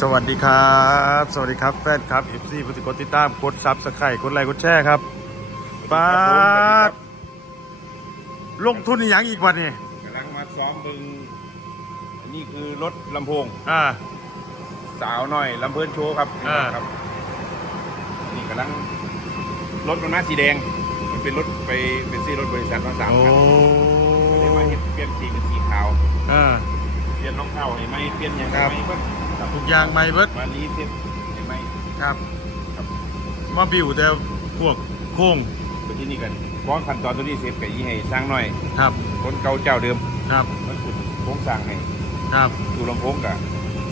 สวัสดีครับ สวัสดีครับแฟนครับ FC ผู้ติดกดติดตามกดซับสไครต์กดไลค์กดแชร์ครับป้าดลงทุนอหย่างอีกวันนี่กำลังมาซ้อมบึงอันนี้คือรถลำโพง อ่า สาวหน่อยลำเพลินโชว์ครับอ่า ครับ นี่กำลังรถมันหน้าสีแดง มันเป็นรถไปเป็นซีรถบริษัทมาสามโอ้คันก็เลยมาเห็นเปลี่ยนสีเป็นสีขาว อ่า เปลี่ยนรองเท้าให้ไหมเปลี่ยนอย่างครับไรก็ ครับทุกอย่างไม่เบิดวันนี้เสร็จให้ไหมครับครับมาบิวแต่พวกโค้งไปที่นี่กันฟ้องขั้นตอนตัวนี้เสร็จกับยี่ให้สร้างหน่อยครับ คนเก่าเจ้าเดิมครับมันขุดโครงสร้างให้ครับดูลำโพงกับ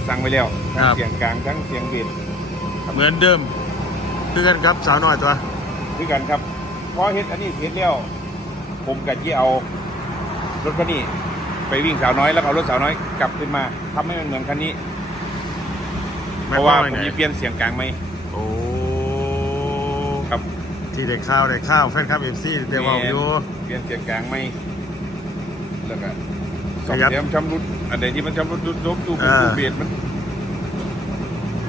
สั่งไว้แล้วทั้งครับเสียงกลางทั้งเสียงเบสเหมือนเดิมเตือนครับสาวน้อยตัวคือกันครับพอเฮ็ดอันนี้เสร็จแล้วผมกับที่เอารถคันนี้ไปวิ่งสาวน้อยแล้วเอารถสาวน้อยกลับขึ้นมาทำให้มันเหมือนคันนี้ เพราะว่าผมมีเปลี่ยนเสียงกลางไหมโอ้ครับที่ได้ข้าวได้ข้าวแฟนครับ FC ได้เว่าอยู่เปลี่ยนเสียงกลางไหมแล้วก็สของยับแถมชำรุดอันไหนที่มันชำรุดรุดรบตู้อ่าตู้เบียดมัน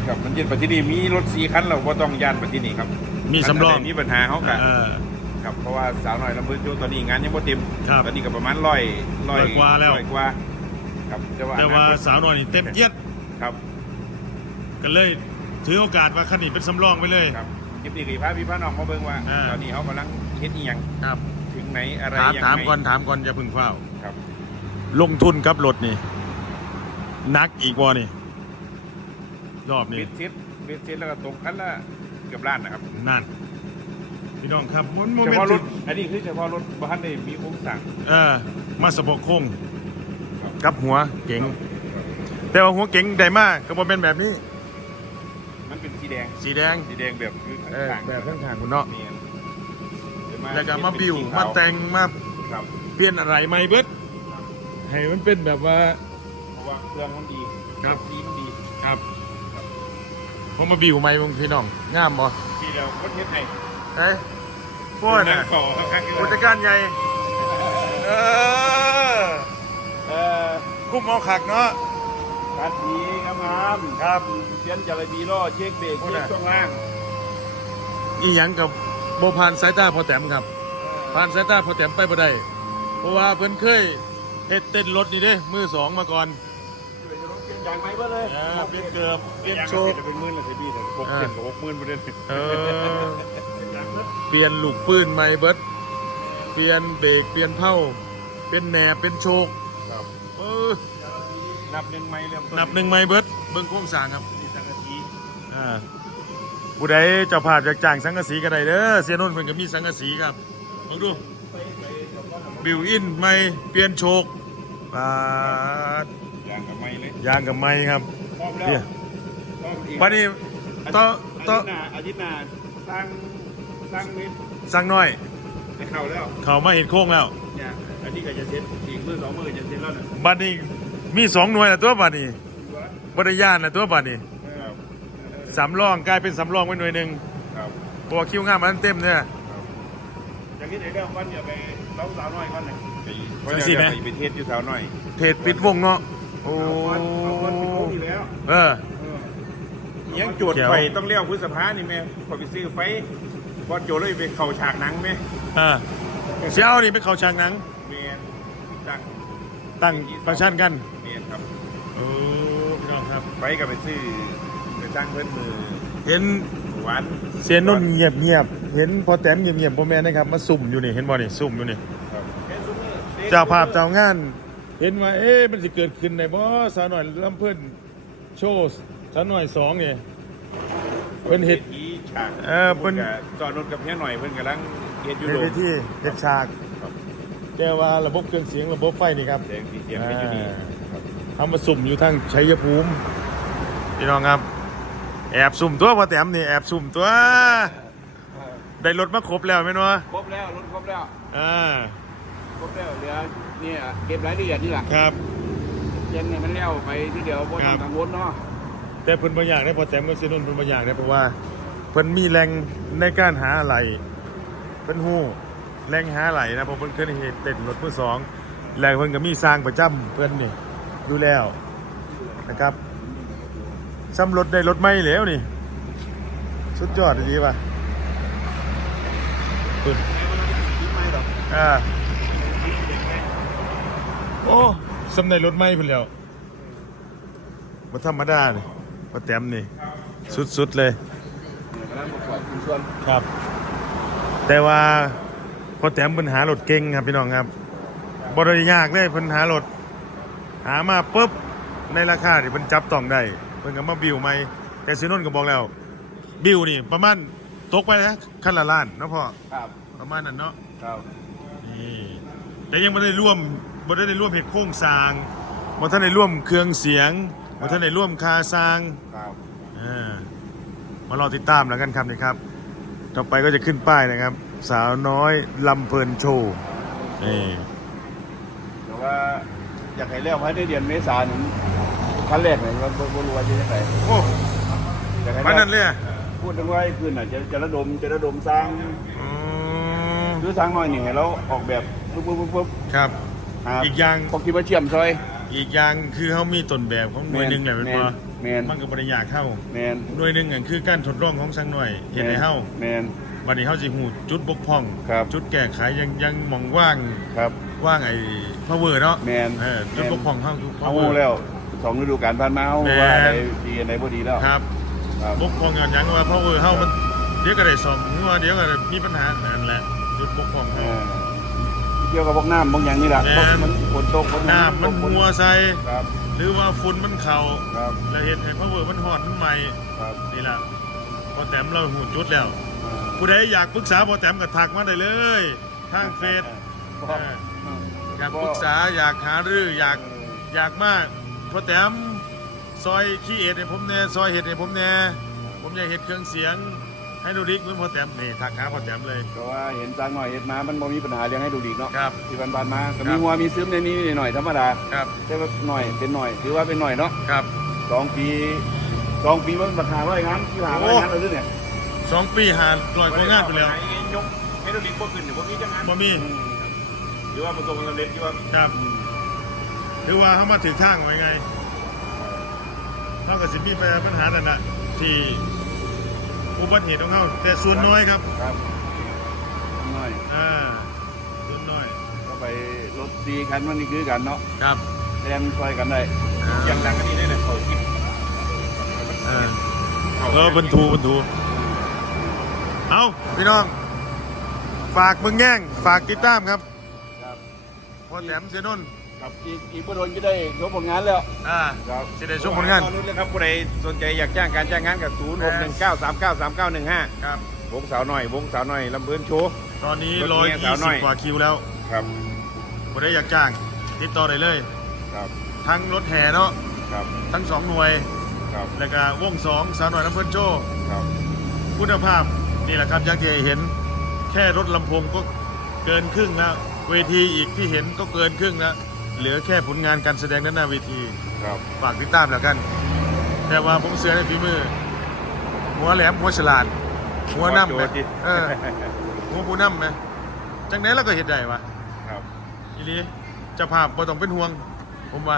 ครับมันเย็นปัจจุบันมีรถสี่คันเราก็ต้องย่านปัจจุบันครับ มีสำรองนไหนมีปัญหาเขากะเออครับเพราะว่าสาวน้อยลำพูนโจตอนนี้งานยังบ่เต็มครับตอนนี้ก็ประมาณร้อยร้อยกว่าแล้วร้อยกว่า ครับแต่ว่าแต่ว่าอนาคตสาวน้อยนี่เต็มเอียดครับ กันเลย ถือโอกาสว่าคันนี้เป็นสำรองไปเลย ครับคลิปนี้กี่พาพี่พาน้องมาเบิ่งว่า อ่า ตอนนี้เขากำลังคิดอีหยังครับ ถึงไหนอะไรถามยังถามไงก่อนถามก่อนอย่าเพึ่งเฝ้าครับลงทุนกับรถนี่นักอีกวอนี่ รอบนี้ บิดเซ็ตบิดเซ็ตแล้วก็ตกคันละเกือบล้านนะครับนั่น พี่น้องครับมันโมเฉเมนพาะต์รถอันนี้คือเฉพาะรถบ้านได้มีโครงสร้างเออมาสะโพกโค้งกับหัวเก๋งแต่ว่าหัวเก๋งได้มากก็บ่เป็นแบบนี้มันเป็น สีแดงสีแดงสีแดงแบบคือเออข้างๆแบบข้างๆคุณเนาะนี่เดี๋ยแล้วก็มาเป็นบิวสีมาขแต่งมาครับเปลี่ยนอะไรไม่เบิดให้มันเป็นแบบว่า เพราะว่าเครื่องมันดีครับ สีมันดีครับผมมาบิวไหมมึงพี่น้องงามบ่ที่เราคนเฮ็ดให้เอ้ยพวกน่ะต่อข้างๆผู้จัดการใหญ่เออเออคุ้มเอาขักเนาะ การสีงามครับๆเปลี่ยนจาระบีล้อเช็คเบรกโอ้เช็น่ะคช่วงล่างอีหยังกับโบผ่านสายตาพอแต้มครับผ่านสายตาพอแต้มไปบ่ได้เพราะว่าเพิ่นเคยเฮ็ดเต้นรถนี่เด้มือสองมาก่อนเปลี่ยนยางไหมเพื่อนเลยเออเปลี่ยนเกือบเปลี่ยนยางโชโชคคเป็นหมื่นเลยสิพี่แต่หกเออเส้นกับหกหมื่นประเด็นเออเปลี่ยนลูกปืนใหม่เบิดเปลี่ยนเบรกเปลี่ยนเผาเป็นแหนบเป็นโชคครับเออ นับหนึ่งไหมเริ่มต้นนับหนึ่งใหม่เบิดเบิ่งโครงสร้างครับนี่สังกะสีอ่าผู้ใดเจ้าภาพอยากจ้างสังกะสีก็ได้เด้อเสียนุ่นเพิ่นก็มีสังกะสีครับลองดูบิวอินไม่เปลี่ยนโชคปาดยางกับไม้เลยยางกับไม้ครับพร้อมแล้วเนี่ยพร้อมอีกบัดนี้ต่อต่ออาทิตย์หน้าอาทิตย์หน้าสร้างสร้างมิตรสั่งน้อยให้เข้าแล้ว เขามาเห็นโค้งแล้วเนี่ยอันนี้ก็จะเซ็ตอีกมือสองมือจะเซ็ตแล้วนะบัดนี้ มีสองหน่วยละตัวบัดนี้บริยานละตัวบัดนี้ครับสำรองกลายเป็นสำรองไว้หน่วยหนึ่งครับเพราะว่าคิวงานมันเต็มเนี่ย อย่างนี้เดี๋ยวเดี๋ยววันอย่าไปเล้าสาวน้อยก่อนเลยไปจังสิไหมไปเทศอยู่สาวน้อยเพจปิดวงเนาะโอ้เอาวันเอาวันปิดโค้งอยู่แล้วเออยังโจทย์เดี๋ยว ไฟต้องเลี้ยวพฤษภานี่แม่พอไปซื้อไฟบอลโจเลยไปเข่าฉากหนังไหมอ่าเช้านี่เป็นเขาฉากหนังเมียนตั้งตั้งฟังก์ชันกันเมีย นครับโอ้พี่น้องครับไฟก็ไปซื้อไปตั้งเพื่อนมือเห็นหวานเสียนุ่นเงียบเงียบๆเห็นพอแต้มเงียบเงียบๆพ่อแม่นะครับมาสุ่มอยู่นี่เห็นบ่นี่สุ่มอยู่นี่ครับเจ้าภาพเจ้างาน เห็นว่าเอ๊ะมันจะเกิดขึ้นในบ่สาวหน่อยลำเพิ่นโชว์สาวหน่อยสองเนี่ยเพิ่นเฮ็ดที่ฉากเออเพิ่นกับจอดรถกับเฮียหน่อยเพิ่นกำลังเฮ็ดอยูในโรเวทีเฮ็ดฉากแกว่าระบบเครื่องเสียงระบบไฟนี่ครับแสงสีเสียงไม่อยู่นี่ ครับทำมาสุ่มอยู่ทางชัยภูมิพี่น้องครับ แอบสุ่มตัวพอแต้มนี่แอบสุ่มตัว ได้รถมาครบแล้วแม่นวะครบแล้วรถครบแล้วอ่าครบแล้วเหลือเนี่ยเก็บรายละเอียดนี่แหละครับเย็นเนี่ยมันแล้วไปทีเดียวบ่ครัต้อบงกังวลเนาะแต่เพิ่นบางอย่างได้พอแต้มกับเซนุ่นเพิ่นบางอย่างได้เพราะว่าเพิ่นมีแรงในการหาอะไรเพิ่นฮู้แรงหาอะไรนะเพราะเพิ่นเคยเห็นเต้นรถมือสองแล้วเพิ่นก็มีสร้างประจำเพิ่นนี่ ดูแล้วนะครับซ้ำรถได้รถไม่แล้วนี่ สุดยอดดีป่ะปึ๊บอ่าโอ้ซ้ำได้รถไม่เพิ่นแล้วบ่ธรรมดาเลยบ่แต้มนี่ สุดๆเลยครับ แต่ว่าพอแต้มเพิ่นหารถเก่งครับพี่น้องครับบ่ได้ยากเลยเพิ่นหารถ หามาปุ๊บในราคาที่เพิ่นจับต้องได้เพิ่นก็มาบิวใหม่แต่ซีนนท์ก็บอกแล้ว บิวนี่ประมาณตกไปนะคันละล้านเนาะพ่อครับประมาณนั้นเนาะครับนี่แต่ยังไม่ได้ร่วมบ่ได้ร่วมเห็ดโครงสร้างบ่ทันได้ร่วมเครื่องเสียงบ่ทันได้ร่วมคาสร้างครับอ่ามารอติดตามแล้วกันครับนี่ครับ ต่อไปก็จะขึ้นป้ายนะครับ สาวน้อยลำเพลินโชว์นี่แต่ว่า อยากให้เรียกให้ได้เดือนเมษายนขั้นแรกเลยว่าบ่รู้ว่าจะยังไงโอ้อยากให้มันนั่นเลยอะพูดถึงว่าคืนน่ะจะจะระดมจะระดมสร้างอืมหรือสร้างน้อยนี่ให้เราออกแบบปุ๊บปุ๊บปุ๊บปุ๊บครับหาอีกอย่าง พอคิดว่าเชื่อมซอย อีกอย่างคือเขามีต้นแบบของหน่วยหนึ่งแหละเป็นแม่นว่าแม่น มันก็บริยากเข้าแมนหน่วยหนึ่งอะคือการทดลองของสังหน่วยเห็นในเฮ้าแมน วันนี้เฮ้าสิหูจุดบกพร่อง ครับ จุดแก้ไขยังยังมองว่าง ครับ ว่างไอ้พาวเวอร์เนาะแมนเออจุดแม่นบกพร่องเฮ้าคือเอา power แล้วสองฤดูกาลผ่านมาเอาแม่นว่าอะไรดีอะไรบ่ดีแล้วครับครับบกพร่องอย่างหยังว่าพาวเวอร์เฮ้ามันเดี๋ยวก็ได้ซ่อมหรือว่าเดี๋ยวก็ได้มีปัญหานั่นแหละจุดบกพร่องเอเฮ้า อเกี่ยวกับพวกน้ำบางอย่างนี่แหละแม่นมันฝนตกฝน้ำมันมัวใส่ครับหรือว่าฝุ่นมันเข่าครับแล้วเห็นให้พาวเวอร์มันหอดมันใหม่ครับนี่แหละพอแต้มเราหูจุดแล้ว ผู้ใดอยากปรึกษาพอแต้มก็ทักมาได้เลยทางเฟซบ่เออ อยากปรึกษาอยากหารืออยากอยากมากพอแต้มซอยขี้เอ็ดให้ผมแน่ซอยเห็ดให้ผมแน่ผมอยากเห็ดเครื่องเสียงให้ดูดิกเหมือนพอแต้มนี่ทักหาพอแต้มเลย ก็ว่าเห็นจางหน่อยเห็นมามันบ่มีปัญหาเรื่องให้ดูดีเนาะครับที่บานๆมาก็ครัมีบงัวมีซึมในนี้หน่อยธรรมดาครับแต่ว่าหน่อยเป็นหน่อยถือว่าเป็นหน่อยเนาะครับสองปีสองปีมันราคาร้อยงานที่หาร้อยงานเราด้วยเนี่ยสองปีหาลอยกว่างานไปแล้วยกให้ดูดีกว่าขึ้นหรือว่ามีจังงั้นบ่มี หรือว่าประสบความสำเร็จที่ว่าครับถือว่าเขามาถือข้างไว้ไงเท่ากับสิมีปัญหานั่นน่ะที่อุบัติเหตุของเขาแต่ส่วนน้อยครับครับหน่อยอ่าส่วนน้อยก็ไปรถดีคันมันนี่คือกันเนาะครับแรงช่วยกันได้อย่างดังอันนี้ได้เลยเขาคิดอ่าเออบรรทุบรรทุเอาพี่น้อง ฝากมึงแง่งฝากติดตามครับครับ พอแถมเสียนนท์ครับอีกอีกประโดนก็ได้ยกผลงานแล้วอ่าครับจะได้ชมผลงานตอนนู้นเลยครับผู้ใดสนใจอยากจ้างการจ้างงานกับศูนย์หกหนึ่งเก้าสามเก้าสามเก้าหนึ่งห้าครับวงสาวหน่อยวงสาวหน่อยลำเบินโชว์ตอนนี้รร้ถอยเมียยี่สาวน้สิอบยกว่าคิวแล้วครับบ่ได้อยากจ้างติดต่อได้เลยครับทั้งรถแห่เนาะครับทั้งสองหน่วยครับแล้วก็วงสองสาวหน่อยน้ำเพิ่นโจครับคุณภาพนี่แหละครับอย่างที่เห็นแค่รถลำโพงก็เกินครึ่งแล้ว เวทีอีกที่เห็นก็เกินครึ่งแล้วเหลือแค่ผลงานการแสดงด้านหน้าเวทีครับฝากติดตามแล้วกัน แต่ว่าผมเสือในฝีมือ หัวแหลมหัวฉลาด หัวน้ำไหมโจทย์ดิเออหัวผู้น้ำไหมจังไหนเราก็เห็นได้วะครับอีนี้เจะภาพบ่ต้องเป็นห่วง ผมว่า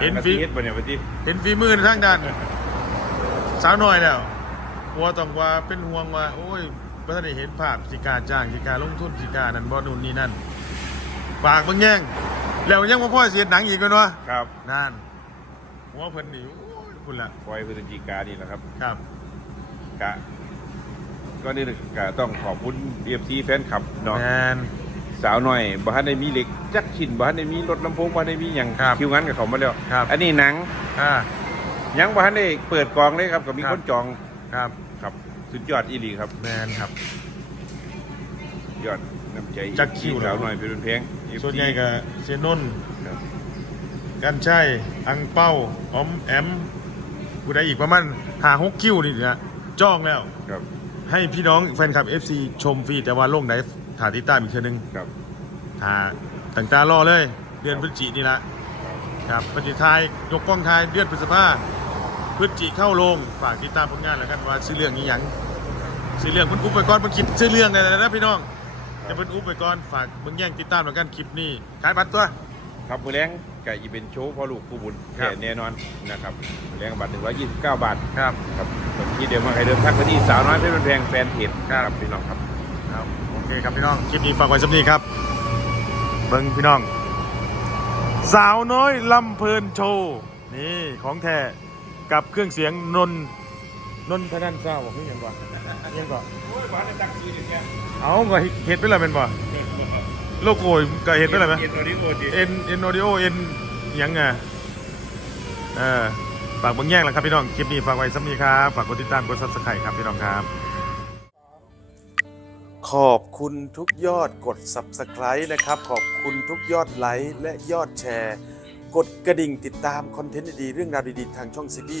เห็นหงกะฟิทิเฮ็ดบ่เนี่ยวันที่เห็นฝีมือในทางด้าน สาวน้อยแล้วหัวต้องว่าเป็นห่วงว่า โอ้ย บ่ทันได้เห็นภาพสิกล้าจ้างสิกล้าลงทุนสิกล้านั่นบ่นู่นนี่นั่นฝากเบิ่งแย่งแล้วยังบ่พอเสียหนังอีกกันวะครับนั่นหัวเพิ่นนี่โอ้ยคุณล่ะปล่อยพฤศจิกานี่แหละครับครับ กะ ก็นี่กะต้องขอบคุณเอฟซีแฟนคลับเนาะแมน สาวหน่อยบ้านได้มีเหล็กจักขินบ้านได้มีรถลำโพงบ้านได้มีอย่างครับคิวงานกับเขามาแล้วครับ อันนี้หนังอ่า ยังบ้านได้เปิดกองเลยครับกับมีครับ คนจองครับ ครับ สุดยอดอีหลีครับ แมนครับ ยอดน้ำใจจักคิวสาวหน่อยเป็นเพลง FC ส่วนใหญ่ก็เซยนนท์ครับกันใช่อังเป้าออมแอมกูได้อีกประมาณหาหกคิวนี่นะจ้องแล้ว ครับให้พี่น้องแฟนคลับ FC ชมฟรีแต่ว่าลงไหนถ่ายติดตามอีกเทีนึงครับถ่าต่างตารอเลย เดือนพฤศจินี่ละครับปฏิทายยกกล้องทายเดือนพฤษภาพฤศจิเข้าโรงฝากติดตามผลงานแล้วกันว่าซื้อเรื่องนี้หยัง ซื้อเรื่องเพิ่นอุ๊บไปก่อนเพิ่นคิดซื้อเรื่องได้แล้วนะพี่น้องแต่เพิ่นอุ๊บไปก่อนฝากเบิ่งแย่งติดตามแล้วกันคลิปนี้ขายบัตรตัว ครับมือแรงก็จะเป็นโชว์พ่อลูกคู่บุญครัแก่บ แน่นอนนะครับแรงบัตร129บาทครับ ครับส่วนที่เดิมมาใครเดิมทักไปที่สาวน้อยเพชรแพงแฟนเพจครับพี่น้องครับ ครับโอเคครับพี่น้องคลิปนี้ฝากไว้สักนี้ครับ เบิ้งพี่น้อง สาวน้อยลำเพลินโชว์นี่ของแท้กับเครื่องเสียงนน นนทนันเศร้าบอกพี่ยังก่อนยังก่อนโอ้ยบ้านตักซีเนี่ยแกเอาก็เห็ดไปเลยเป็นบ่โลโก้ก็เห็ดไปเลยไหมเอ็นตัวนี้โคตรดีเอ็นเอ็นโอดิโอเอ็นยังไงเออฝากเบิ้งแย่งแล้วครับพี่น้อง คลิปนี้ฝากไว้สักนี้ครับ ฝากกดติดตามกดซับสไครต์ครับพี่น้องครับ ขอบคุณทุกยอดกด Subscribe นะครับ ขอบคุณทุกยอดไลค์และยอดแชร์ กดกระดิ่งติดตามคอนเทนต์ดีๆเรื่องราวดีๆทางช่องซีบี